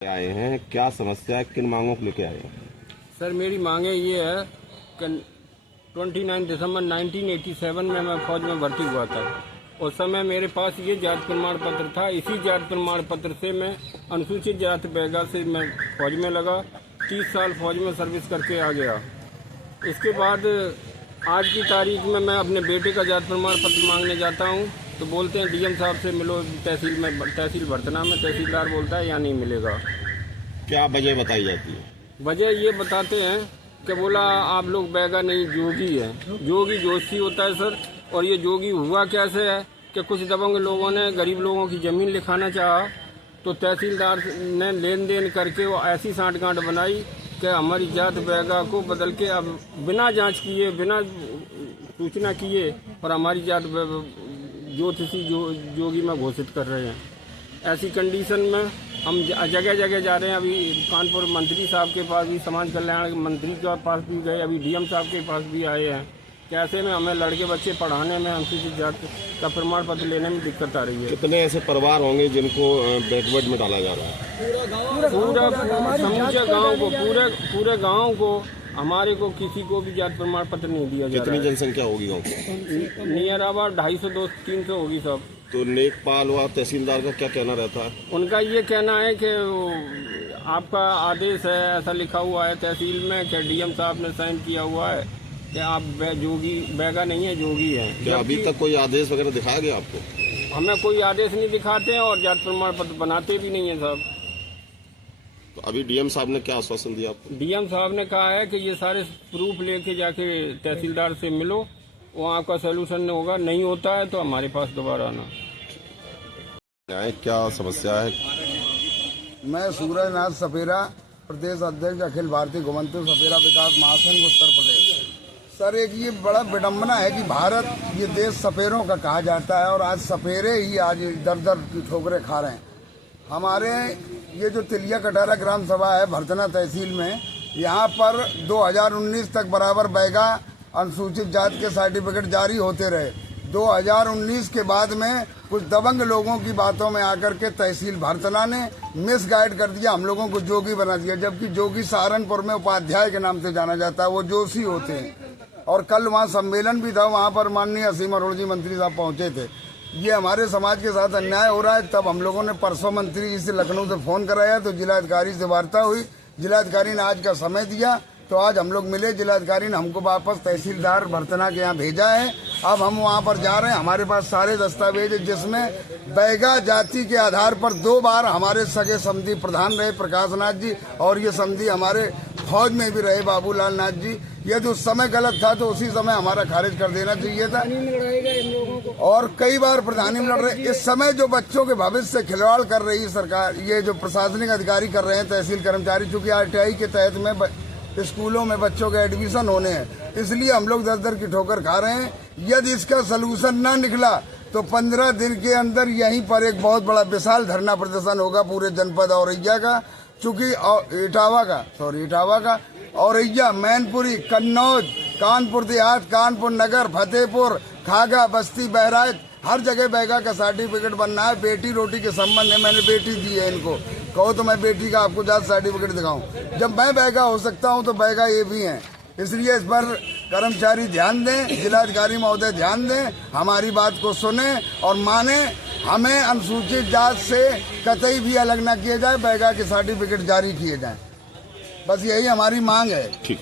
आए हैं, क्या समस्या है, किन मांगों को लेके आए हैं? सर मेरी मांगे ये है कि 29 दिसंबर 1987 में मैं फौज में भर्ती हुआ था। उस समय मेरे पास ये जाति प्रमाण पत्र था। इसी जाति प्रमाण पत्र से मैं अनुसूचित जाति बैगा से मैं फौज में लगा। 30 साल फौज में सर्विस करके आ गया। इसके बाद आज की तारीख में मैं अपने बेटे का जाति प्रमाण पत्र मांगने जाता हूँ तो बोलते हैं डीएम साहब से मिलो तहसील भरतना में। तहसीलदार बोलता है यहाँ नहीं मिलेगा। क्या वजह बताई जाती है? वजह ये बताते हैं कि बोला आप लोग बैगा नहीं जोगी है। जोगी जोशी होता है सर। और ये जोगी हुआ कैसे है कि कुछ दबंग लोगों ने गरीब लोगों की ज़मीन लिखाना चाहा तो तहसीलदार ने लेन देन करके वो ऐसी सांठगांठ बनाई कि हमारी जात बैगा को बदल के अब बिना जांच किए बिना सूचना किए और हमारी जात ज्योतिषी जोगी में घोषित कर रहे हैं। ऐसी कंडीशन में हम जगह जगह जा रहे हैं। अभी कानपुर मंत्री साहब के पास भी, समाज कल्याण मंत्री के पास भी गए, अभी डीएम साहब के पास भी आए हैं। कैसे में हमें लड़के बच्चे पढ़ाने में अनुसूचित जाति का प्रमाण पत्र लेने में दिक्कत आ रही है। कितने ऐसे परिवार होंगे जिनको बैकवर्ड में डाला जा रहा है? पूरा समूचे गाँव को, पूरे गाँव को, हमारे को किसी को भी जाति प्रमाण पत्र नहीं दिया जा रहा है। कितनी जनसंख्या होगी गाँव की? नियर अबाउट 250-300 होगी सब। तो लेखपाल व तहसीलदार का क्या कहना रहता है? उनका ये कहना है कि आपका आदेश है, ऐसा लिखा हुआ है तहसील में कि डीएम साहब ने साइन किया हुआ है कि आप जोगी बैगा नहीं है, जोगी है। क्या अभी तक कोई आदेश वगैरह दिखाया गया आपको? हमें कोई आदेश नहीं दिखाते हैं और जाति प्रमाण पत्र बनाते भी नहीं है साहब। तो अभी डीएम साहब ने क्या आश्वासन दिया आपको? डीएम साहब ने कहा है कि ये सारे प्रूफ लेके जाके तहसीलदार से मिलो, वहाँ आपका सोल्यूशन होगा। नहीं होता है तो हमारे पास दोबारा आना। क्या समस्या है? मैं सूरजनाथ सपेरा, प्रदेश अध्यक्ष अखिल भारतीय गोमंतक सपेरा विकास महासंघ उत्तर प्रदेश। सर एक ये बड़ा विडम्बना है कि भारत ये देश सपेरों का कहा जाता है और आज सपेरे ही आज दर दर की ठोकरें खा रहे हैं। हमारे ये जो तिलिया कटारा ग्राम सभा है भरतना तहसील में, यहाँ पर 2019 तक बराबर बैगा अनुसूचित जाति के सर्टिफिकेट जारी होते रहे। 2019 के बाद में कुछ दबंग लोगों की बातों में आकर के तहसील भरतना ने मिसगाइड कर दिया, हम लोगों को जोगी बना दिया। जबकि जोगी सहारनपुर में उपाध्याय के नाम से जाना जाता है, वो जोशी होते हैं। और कल वहाँ सम्मेलन भी था, वहाँ पर माननीय असीम अरोड़ा जी मंत्री साहब पहुंचे थे। ये हमारे समाज के साथ अन्याय हो रहा है। तब हम लोगों ने परसों मंत्री जी से लखनऊ से फोन कराया तो जिलाधिकारी से वार्ता हुई। जिलाधिकारी ने आज का समय दिया तो आज हम लोग मिले। जिलाधिकारी ने हमको वापस तहसीलदार भरतना के यहाँ भेजा है। अब हम वहाँ पर जा रहे हैं। हमारे पास सारे दस्तावेज है जिसमें बैगा जाति के आधार पर 2 बार हमारे सगे समिति प्रधान रहे प्रकाश नाथ जी और ये समिति हमारे फौज में भी रहे बाबूलाल नाथ जी। यदि उस समय गलत था तो उसी समय हमारा खारिज कर देना चाहिए था। और कई बार प्रधानी में लड़ रहे। इस समय जो बच्चों के भविष्य से खिलवाड़ कर रही है सरकार, ये जो प्रशासनिक अधिकारी कर रहे हैं, तहसील कर्मचारी, चूंकि आरटीआई के तहत में स्कूलों में बच्चों के एडमिशन होने हैं, इसलिए हम लोग दर दर की ठोकर खा रहे हैं। यदि इसका सलूशन न निकला तो 15 दिन के अंदर यहीं पर एक बहुत बड़ा विशाल धरना प्रदर्शन होगा पूरे जनपद औरैया का, चूंकि इटावा का औरैया, मैनपुरी, कन्नौज, कानपुर देहात, कानपुर नगर, फतेहपुर, खागा, बस्ती, बहराइच, हर जगह बैगा का सर्टिफिकेट बनना है। बेटी रोटी के संबंध में मैंने बेटी दी है इनको। कहो तो मैं बेटी का आपको जात सर्टिफिकेट दिखाऊं। जब मैं बैगा हो सकता हूं तो बैगा ये भी हैं। इसलिए इस पर कर्मचारी ध्यान दें, जिलाधिकारी महोदय ध्यान दें, हमारी बात को सुने और माने। हमें अनुसूचित जाति से कतई भी अलग न किया जाए, बैगा के सर्टिफिकेट जारी किए जाएं। बस यही हमारी मांग है। ठीक।